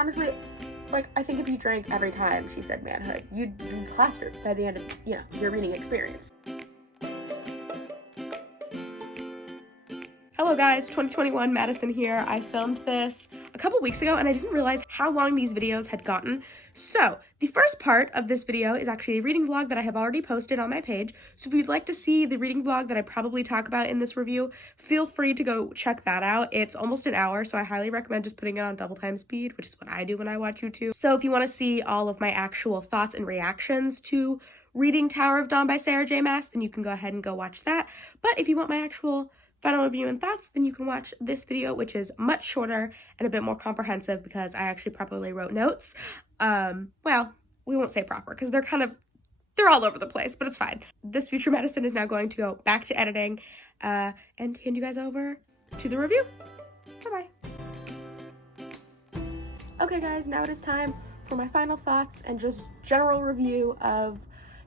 Honestly, like, I think if you drank every time she said manhood, you'd be plastered by the end of, your reading experience. Hello guys, 2021 Madison here. I filmed this a couple weeks ago and I didn't realize how long these videos had gotten. So the first part of this video is actually a reading vlog that I have already posted on my page. So if you'd like to see the reading vlog that I probably talk about in this review, feel free to go check that out. It's almost an hour, so I highly recommend just putting it on double time speed, which is what I do when I watch YouTube. So if you want to see all of my actual thoughts and reactions to reading Tower of Dawn by Sarah J. Maas, then you can go ahead and go watch that. But if you want my actual final review and thoughts, then you can watch this video, which is much shorter and a bit more comprehensive because I actually properly wrote notes. Well, we won't say proper because they're all over the place, but it's fine. This future Madison is now going to go back to editing and hand you guys over to the review. Bye-bye. Okay guys, now it is time for my final thoughts and just general review of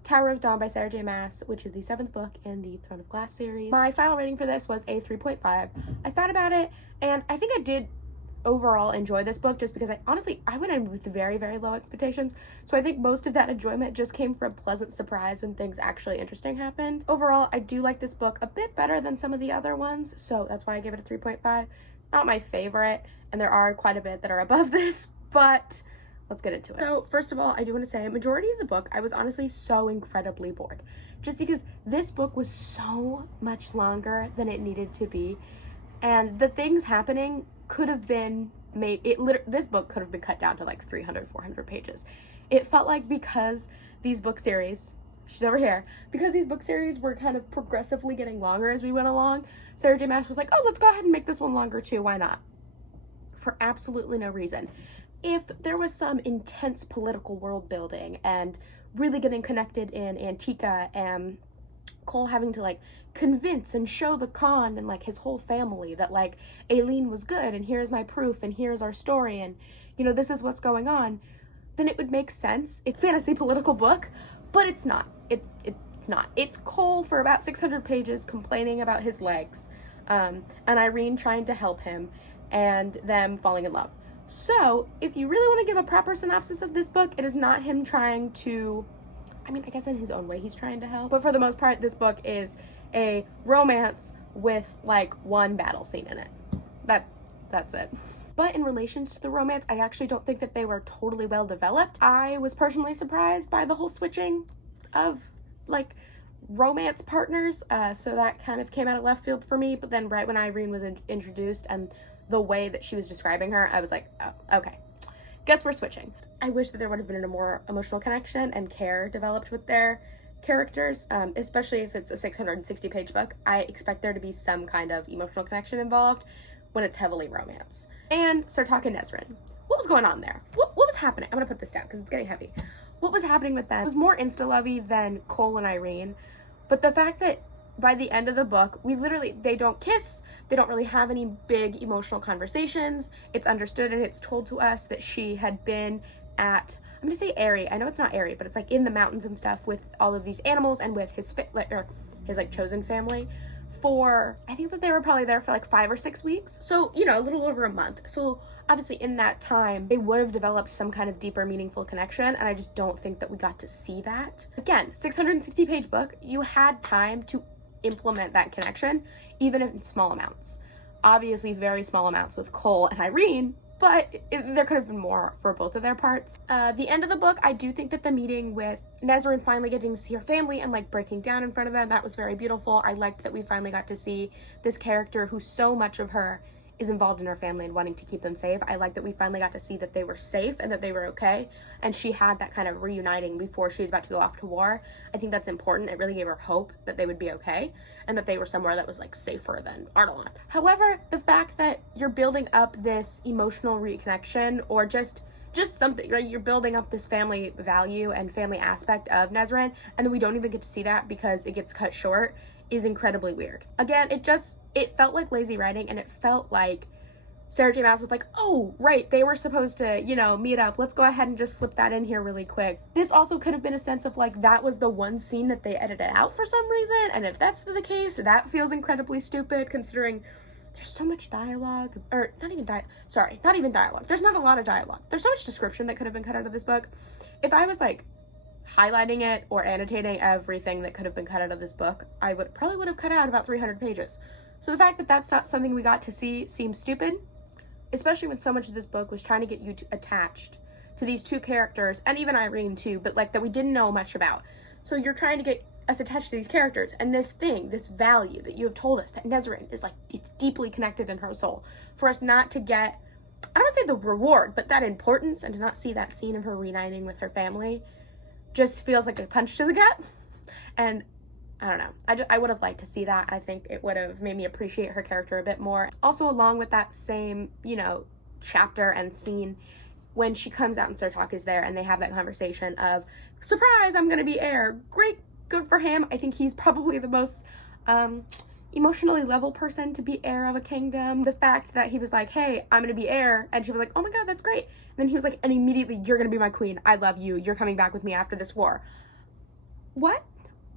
Tower of Dawn by Sarah J. Maas, which is the 7th book in the Throne of Glass series. My final rating for this was a 3.5. I thought about it, and I think I did overall enjoy this book just because I went in with very, very low expectations. So I think most of that enjoyment just came from pleasant surprise when things actually interesting happened. Overall, I do like this book a bit better than some of the other ones, so that's why I give it a 3.5. Not my favorite, and there are quite a bit that are above this, but let's get into it. So first of all, I do want to say, majority of the book, I was honestly so incredibly bored. Just because this book was so much longer than it needed to be. And the things happening could have been this book could have been cut down to like 300, 400 pages. It felt like because these book series, she's over here, because these book series were kind of progressively getting longer as we went along, Sarah J. Maas was like, oh, let's go ahead and make this one longer too, why not? For absolutely no reason. If there was some intense political world building and really getting connected in Antica and Cole having to like convince and show the Khan and like his whole family that like Aileen was good and here's my proof and here's our story and this is what's going on, then it would make sense. It's a fantasy political book, but it's not. It's not. It's Cole for about 600 pages complaining about his legs, and Irene trying to help him and them falling in love. So, if you really want to give a proper synopsis of this book, it is not him trying to, I guess in his own way he's trying to help, but for the most part, this book is a romance with, like, one battle scene in it. That's it. But in relation to the romance, I actually don't think that they were totally well developed. I was personally surprised by the whole switching of, like, romance partners, so that kind of came out of left field for me, but then right when Irene was introduced and the way that she was describing her, I was like, oh, okay, guess we're switching. I wish that there would have been a more emotional connection and care developed with their characters, especially if it's a 660-page book. I expect there to be some kind of emotional connection involved when it's heavily romance. And Sartak and Nesrin. What was going on there? What was happening? I'm gonna put this down because it's getting heavy. What was happening with them? It was more insta-lovey than Cole and Irene, but the fact that by the end of the book, they don't kiss, they don't really have any big emotional conversations. It's understood and it's told to us that she had been at, I'm gonna say Airy, I know it's not Airy, but it's like in the mountains and stuff with all of these animals and with his chosen family for, I think that they were probably there for like 5 or 6 weeks. So, a little over a month. So obviously in that time, they would have developed some kind of deeper, meaningful connection. And I just don't think that we got to see that. Again, 660-page book, you had time to implement that connection, even in small amounts. Obviously very small amounts with Cole and Irene, but there could have been more for both of their parts. The end of the book, I do think that the meeting with Nesrin finally getting to see her family and like breaking down in front of them, that was very beautiful. I liked that we finally got to see this character who so much of her is involved in her family and wanting to keep them safe. I like that we finally got to see that they were safe and that they were okay, and she had that kind of reuniting before she was about to go off to war. I think that's important. It really gave her hope that they would be okay and that they were somewhere that was like safer than Ardalan. However, the fact that you're building up this emotional reconnection or just something, right? You're building up this family value and family aspect of Nesrin, and then we don't even get to see that because it gets cut short, is incredibly weird. Again, it felt like lazy writing, and it felt like Sarah J. Maas was like, oh, right, they were supposed to, meet up. Let's go ahead and just slip that in here really quick. This also could have been a sense of like, that was the one scene that they edited out for some reason. And if that's the case, that feels incredibly stupid considering there's so much dialogue, or not even dialogue. There's not a lot of dialogue. There's so much description that could have been cut out of this book. If I was like highlighting it or annotating everything that could have been cut out of this book, I probably would have cut out about 300 pages. So the fact that that's not something we got to see seems stupid, especially when so much of this book was trying to get you attached to these two characters, and even Irene too, but like that we didn't know much about. So you're trying to get us attached to these characters, and this value that you have told us, that Nezarin is like, it's deeply connected in her soul, for us not to get, I don't want to say the reward, but that importance, and to not see that scene of her reuniting with her family just feels like a punch to the gut. And I don't know, I would have liked to see that. I think it would have made me appreciate her character a bit more. Also, along with that same, you know, chapter and scene, when she comes out and Sartok is there and they have that conversation of, surprise, I'm gonna be heir, great, good for him. I think he's probably the most emotionally level person to be heir of a kingdom. The fact that he was like, hey, I'm gonna be heir, and she was like, oh my god, that's great. And then he was like, and immediately, you're gonna be my queen, I love you, you're coming back with me after this war. What?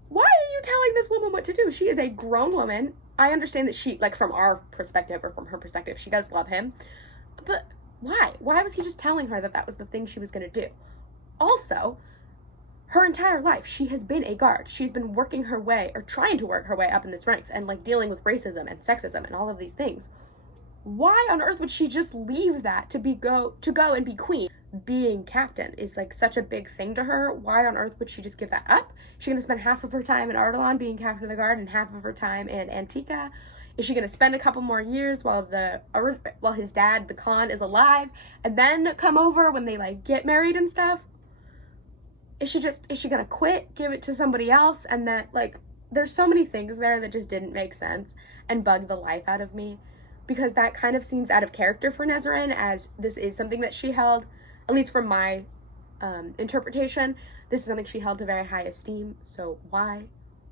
Why are you telling this woman what to do? She is a grown woman. I understand that she, like, from our perspective, or from her perspective, she does love him, but why? Why was he just telling her that that was the thing she was gonna do? Also, her entire life, she has been a guard. She's been working her way, or trying to work her way up in this ranks, and like dealing with racism and sexism and all of these things. Why on earth would she just leave that to go and be queen? Being captain is like such a big thing to her. Why on earth would she just give that up? Is she gonna spend half of her time in Ardalan being captain of the guard and half of her time in Antika? Is she gonna spend a couple more years while his dad, the Khan, is alive, and then come over when they like get married and stuff? Is she gonna quit, give it to somebody else, and that, like, there's so many things there that just didn't make sense and bugged the life out of me, because that kind of seems out of character for Nezarin, as this is something that she held, at least from my interpretation, this is something she held to very high esteem. So why?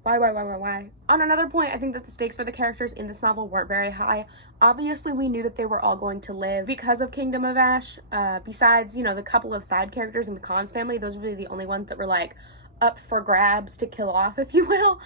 Why? On another point, I think that the stakes for the characters in this novel weren't very high. Obviously, we knew that they were all going to live because of Kingdom of Ash. Besides, you know, the couple of side characters in the Khan's family, those were really the only ones that were, like, up for grabs to kill off, if you will.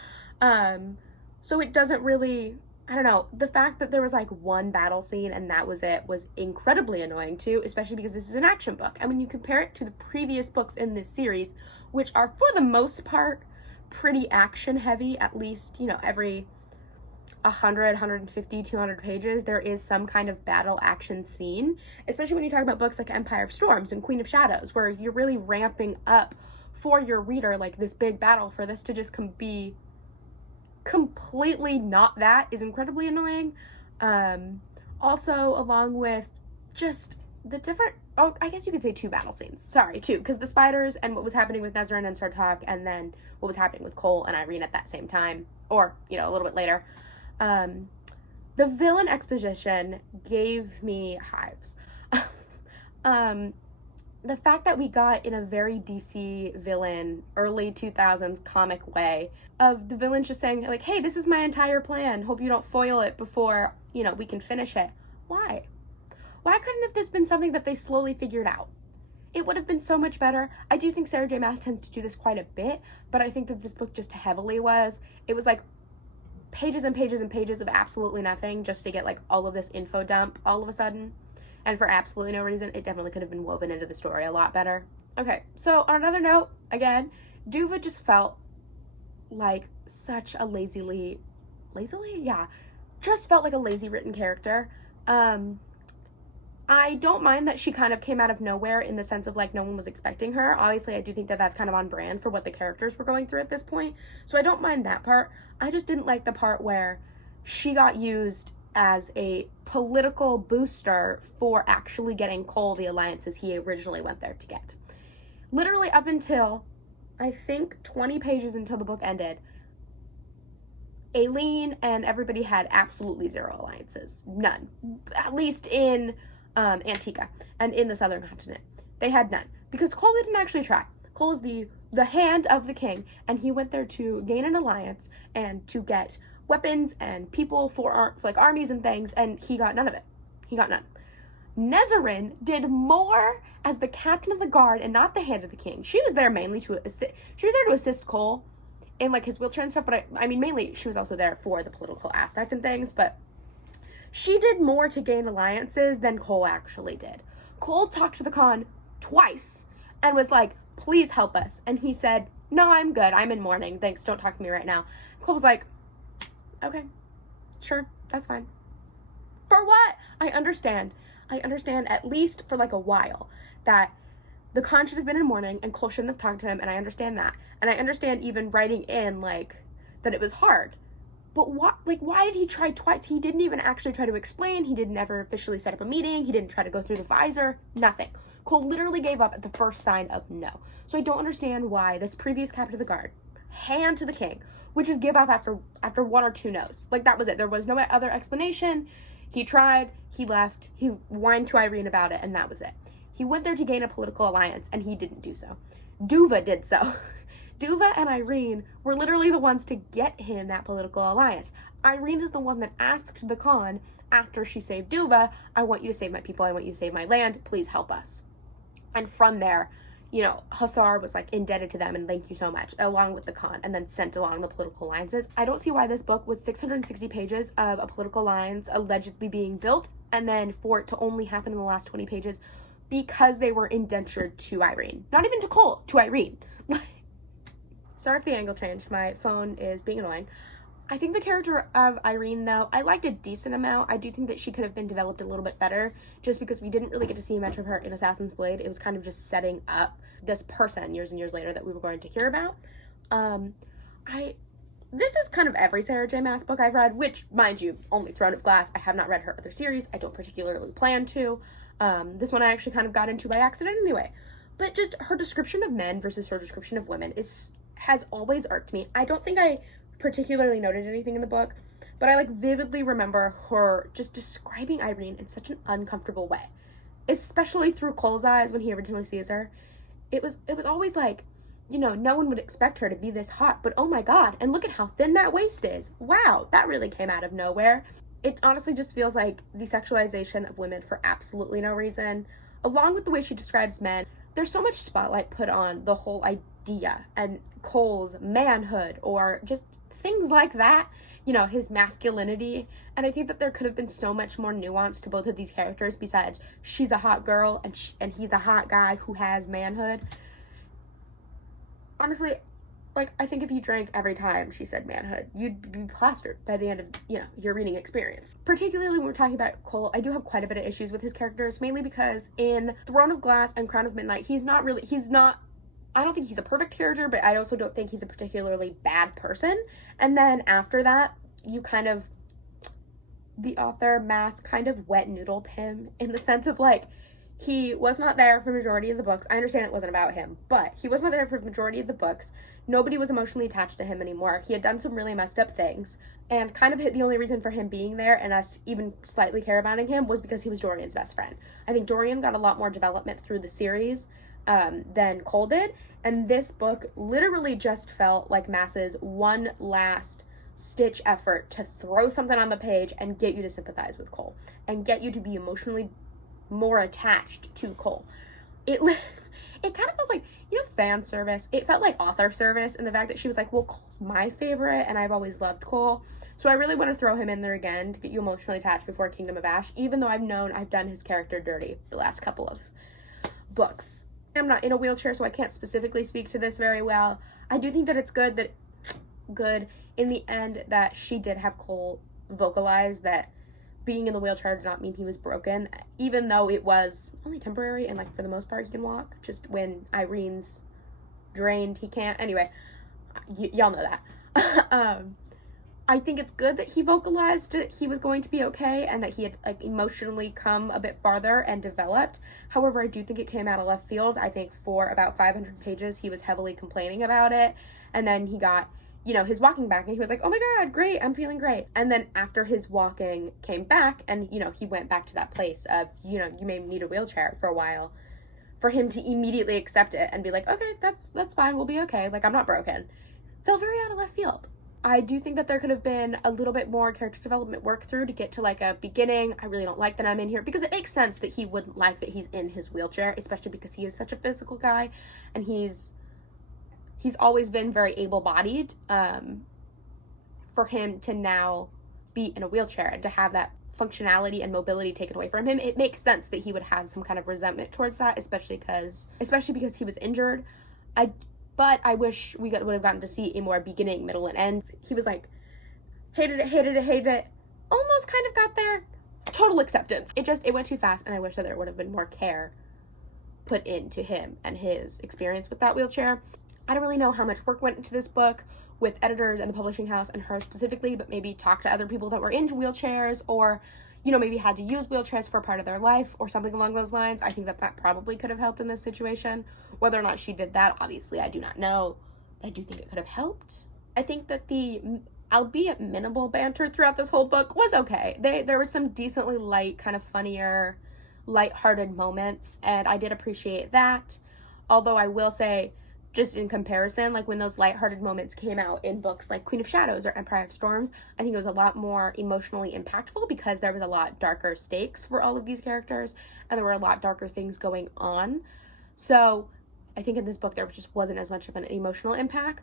So it doesn't really, I don't know, the fact that there was, like, one battle scene and that was it was incredibly annoying, too, especially because this is an action book. And when you compare it to the previous books in this series, which are, for the most part, pretty action heavy, at least, you know, every 100, 150, 200 pages, there is some kind of battle action scene, especially when you talk about books like Empire of Storms and Queen of Shadows, where you're really ramping up for your reader, like, this big battle. For this to just be completely not that is incredibly annoying. Also, along with just the different, oh, I guess you could say two battle scenes. Sorry, two, because the spiders and what was happening with Nezarin and Sartok, and then what was happening with Cole and Irene at that same time, or, you know, a little bit later. The villain exposition gave me hives. The fact that we got, in a very DC villain, early 2000s comic way, of the villain just saying, like, hey, this is my entire plan, hope you don't foil it before, you know, we can finish it. Why? Why couldn't have this been something that they slowly figured out? It would have been so much better. I do think Sarah J. Maas tends to do this quite a bit, but I think that this book just heavily was. It was like pages and pages and pages of absolutely nothing just to get, like, all of this info dump all of a sudden. And for absolutely no reason. It definitely could have been woven into the story a lot better. Okay, so on another note, again, Duva just felt like such a lazily? Yeah. Just felt like a lazy written character. I don't mind that she kind of came out of nowhere, in the sense of, like, no one was expecting her. Obviously, I do think that that's kind of on brand for what the characters were going through at this point. So I don't mind that part. I just didn't like the part where she got used as a political booster for actually getting Cole the alliances he originally went there to get. Literally up until, I think, 20 pages until the book ended, Aileen and everybody had absolutely zero alliances. None. At least in Antika and in the southern continent. They had none. Because Cole didn't actually try. Cole is the hand of the king, and he went there to gain an alliance and to get weapons and people for like armies and things, and he got none of it. He got none. Nezarin did more as the captain of the guard and not the hand of the king. She was there mainly to assist. She was there to assist Cole in, like, his wheelchair and stuff, but I mean, mainly she was also there for the political aspect and things, but She did more to gain alliances than Cole actually did. Cole talked to the Khan twice and was like, please help us. And he said, no, I'm good. I'm in mourning. Thanks. Don't talk to me right now. Cole was like, okay, sure, that's fine. For what? I understand at least for like a while that the Khan should have been in mourning and Cole shouldn't have talked to him, and I understand that. And I understand even writing in, like, that it was hard. But why did he try twice? He didn't even actually try to explain. He didn't ever officially set up a meeting. He didn't try to go through the visor. Nothing. Cole literally gave up at the first sign of no. So I don't understand why this previous captain of the guard, hand to the king, would just give up after one or two no's. Like, that was it. There was no other explanation. He tried, he left, he whined to Irene about it, and that was it. He went there to gain a political alliance, and he didn't do so. Duva did so. Duva and Irene were literally the ones to get him that political alliance. Irene is the one that asked the Khan, after she saved Duva, I want you to save my people, I want you to save my land, please help us. And from there, you know, Hussar was like indebted to them and thank you so much, along with the Khan, and then sent along the political alliances. I don't see why this book was 660 pages of a political alliance allegedly being built, and then for it to only happen in the last 20 pages because they were indentured to Irene. Not even to Cole, to Irene. Sorry if the angle changed. My phone is being annoying. I think the character of Irene, though, I liked a decent amount. I do think that she could have been developed a little bit better, just because we didn't really get to see much of her in Assassin's Blade. It was kind of just setting up this person years and years later that we were going to hear about. This is kind of every Sarah J. Maas book I've read, which, mind you, only Throne of Glass. I have not read her other series. I don't particularly plan to. This one I actually kind of got into by accident anyway. But just her description of men versus her description of women has always irked me. I don't think I particularly noted anything in the book, but I like vividly remember her just describing Irene in such an uncomfortable way, especially through Cole's eyes when he originally sees her. It was always like, you know, no one would expect her to be this hot, but oh my god, and look at how thin that waist is. Wow, that really came out of nowhere. It honestly just feels like the sexualization of women for absolutely no reason, along with the way she describes men. There's so much spotlight put on the whole idea and Cole's manhood or just things like that, you know, his masculinity, and I think that there could have been so much more nuance to both of these characters besides she's a hot girl and he's a hot guy who has manhood. Honestly, like, I think if you drank every time she said manhood, you'd be plastered by the end of, you know, your reading experience. Particularly when we're talking about Cole, I do have quite a bit of issues with his characters, mainly because in Throne of Glass and Crown of Midnight, I don't think he's a perfect character, but I also don't think he's a particularly bad person. And then after that, the author, Maas, kind of wet noodled him in the sense of, like, he was not there for majority of the books. I understand it wasn't about him, but he was not there for the majority of the books. Nobody was emotionally attached to him anymore. He had done some really messed up things, and kind of the only reason for him being there and us even slightly care about him was because he was Dorian's best friend. I think Dorian got a lot more development through the series than Cole did, and this book literally just felt like Maas's one last stitch effort to throw something on the page and get you to sympathize with Cole and get you to be emotionally more attached to Cole. It kind of felt like, you know, fan service. It felt like author service, and the fact that she was like, well, Cole's my favorite and I've always loved Cole, so I really want to throw him in there again to get you emotionally attached before Kingdom of Ash, even though I've done his character dirty the last couple of books. I'm not in a wheelchair, so I can't specifically speak to this very well. I do think that it's good in the end that she did have Cole vocalize that being in the wheelchair did not mean he was broken, even though it was only temporary and, like, for the most part he can walk. Just when Irene's drained, he can't. Anyway, y'all know that. I think it's good that he vocalized that he was going to be okay and that he had, like, emotionally come a bit farther and developed. However, I do think it came out of left field. I think for about 500 pages he was heavily complaining about it, and then he got, you know, his walking back and he was like, oh my god, great, I'm feeling great. And then after his walking came back and, you know, he went back to that place of, you know, you may need a wheelchair for a while, for him to immediately accept it and be like, okay, that's fine, we'll be okay, like, I'm not broken, felt very out of left field. I do think that there could have been a little bit more character development work through to get to, like, a beginning. I really don't like that I'm in here, because it makes sense that he wouldn't like that he's in his wheelchair, especially because he is such a physical guy, and he's always been very able-bodied. For him to now be in a wheelchair and to have that functionality and mobility taken away from him, it makes sense that he would have some kind of resentment towards that, especially because he was injured. But I wish we would have gotten to see a more beginning, middle, and end. He was like, hated it, almost kind of got there, total acceptance. It went too fast, and I wish that there would have been more care put into him and his experience with that wheelchair. I don't really know how much work went into this book with editors and the publishing house and her specifically, but maybe talk to other people that were in wheelchairs, or, you know, maybe had to use wheelchairs for a part of their life or something along those lines. I think that probably could have helped in this situation. Whether or not she did that, obviously, I do not know, but I do think it could have helped. I think that the, albeit minimal banter throughout this whole book was okay. There was some decently light, kind of funnier, light-hearted moments, and I did appreciate that. Although I will say, just in comparison, like when those lighthearted moments came out in books like Queen of Shadows or Empire of Storms, I think it was a lot more emotionally impactful because there was a lot darker stakes for all of these characters, and there were a lot darker things going on. So I think in this book there just wasn't as much of an emotional impact.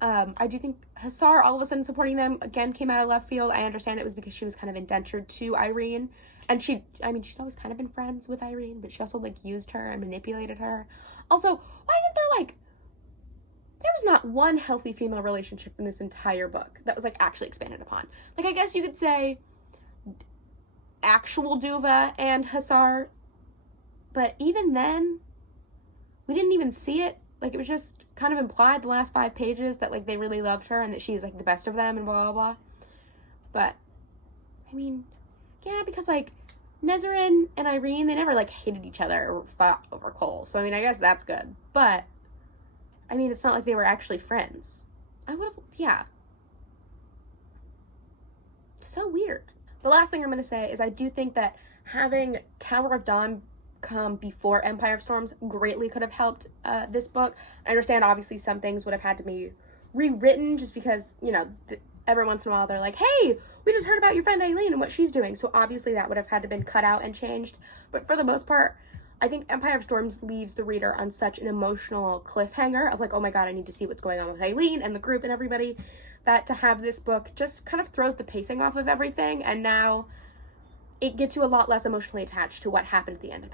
I do think Hussar all of a sudden supporting them again came out of left field. I understand it was because she was kind of indentured to Irene, and she'd always kind of been friends with Irene, but she also like used her and manipulated her. Also, why isn't there was not one healthy female relationship in this entire book that was like actually expanded upon? Like, I guess you could say actual Duva and Hussar, but even then we didn't even see it. Like, it was just kind of implied the last 5 pages that, like, they really loved her and that she was, like, the best of them and blah, blah, blah. But, I mean, yeah, because, like, Nezarin and Irene, they never, like, hated each other or fought over Cole. So, I mean, I guess that's good. But, I mean, it's not like they were actually friends. I would have, yeah. So weird. The last thing I'm going to say is I do think that having Tower of Dawn come before Empire of Storms greatly could have helped this book. I understand obviously some things would have had to be rewritten just because, you know, every once in a while they're like, hey, we just heard about your friend Aileen and what she's doing, so obviously that would have had to been cut out and changed. But for the most part, I think Empire of Storms leaves the reader on such an emotional cliffhanger of like, oh my god, I need to see what's going on with Aileen and the group and everybody, that to have this book just kind of throws the pacing off of everything, and now it gets you a lot less emotionally attached to what happened at the end of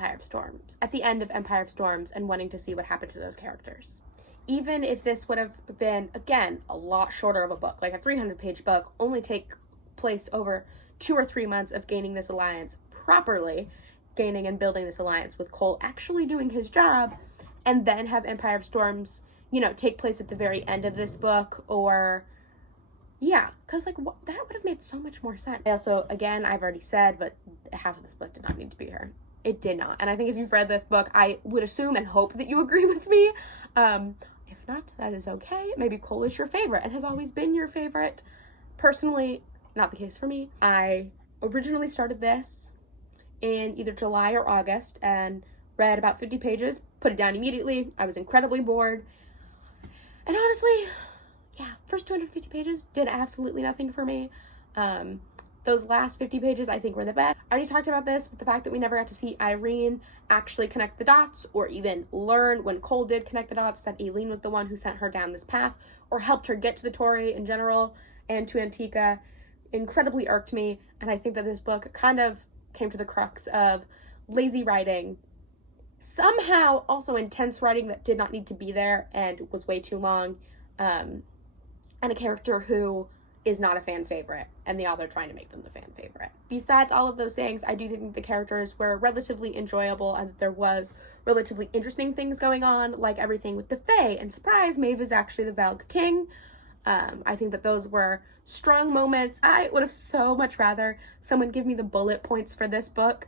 Empire of Storms and wanting to see what happened to those characters. Even if this would have been, again, a lot shorter of a book, like a 300-page book, only take place over 2 or 3 months of gaining this alliance properly, gaining and building this alliance with Cole actually doing his job, and then have Empire of Storms, you know, take place at the very end of this book, or yeah, because, like, that would have made so much more sense. Also, again, I've already said, but half of this book did not need to be here. It did not. And I think if you've read this book, I would assume and hope that you agree with me. If not, that is okay. Maybe Cole is your favorite and has always been your favorite. Personally, not the case for me. I originally started this in either July or August and read about 50 pages, put it down immediately. I was incredibly bored. And honestly, yeah, first 250 pages did absolutely nothing for me. Those last 50 pages I think were the best. I already talked about this, but the fact that we never got to see Irene actually connect the dots, or even learn when Cole did connect the dots that Aileen was the one who sent her down this path, or helped her get to the Tory in general and to Antica, incredibly irked me. And I think that this book kind of came to the crux of lazy writing, somehow also intense writing that did not need to be there and was way too long, and a character who is not a fan favorite, and the author trying to make them the fan favorite. Besides all of those things, I do think the characters were relatively enjoyable, and that there was relatively interesting things going on, like everything with the Fae, and surprise, Maeve is actually the Valg King. I think that those were strong moments. I would have so much rather someone give me the bullet points for this book,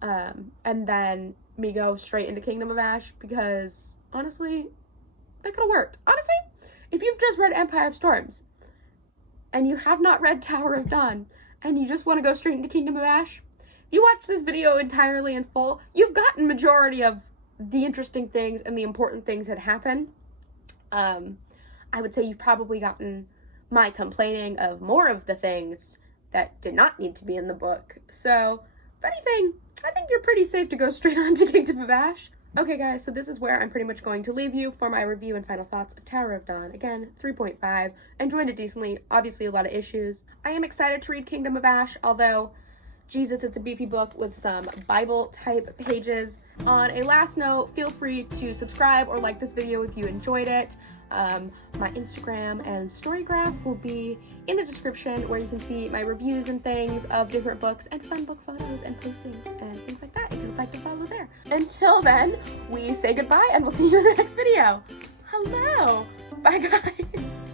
and then me go straight into Kingdom of Ash, because honestly, that could have worked. Honestly, if you've just read Empire of Storms, and you have not read Tower of Dawn, and you just want to go straight into Kingdom of Ash, if you watch this video entirely in full, you've gotten majority of the interesting things and the important things that happen. I would say you've probably gotten my complaining of more of the things that did not need to be in the book. So, if anything, I think you're pretty safe to go straight on to Kingdom of Ash. Okay guys, so this is where I'm pretty much going to leave you for my review and final thoughts of Tower of Dawn. Again, 3.5. Enjoyed it decently. Obviously a lot of issues. I am excited to read Kingdom of Ash, although, Jesus, it's a beefy book with some Bible-type pages. On a last note, feel free to subscribe or like this video if you enjoyed it. My Instagram and story graph will be in the description, where you can see my reviews and things of different books and fun book photos and postings and things like that if you'd like to follow there. Until then, we say goodbye and we'll see you in the next video. Hello! Bye guys!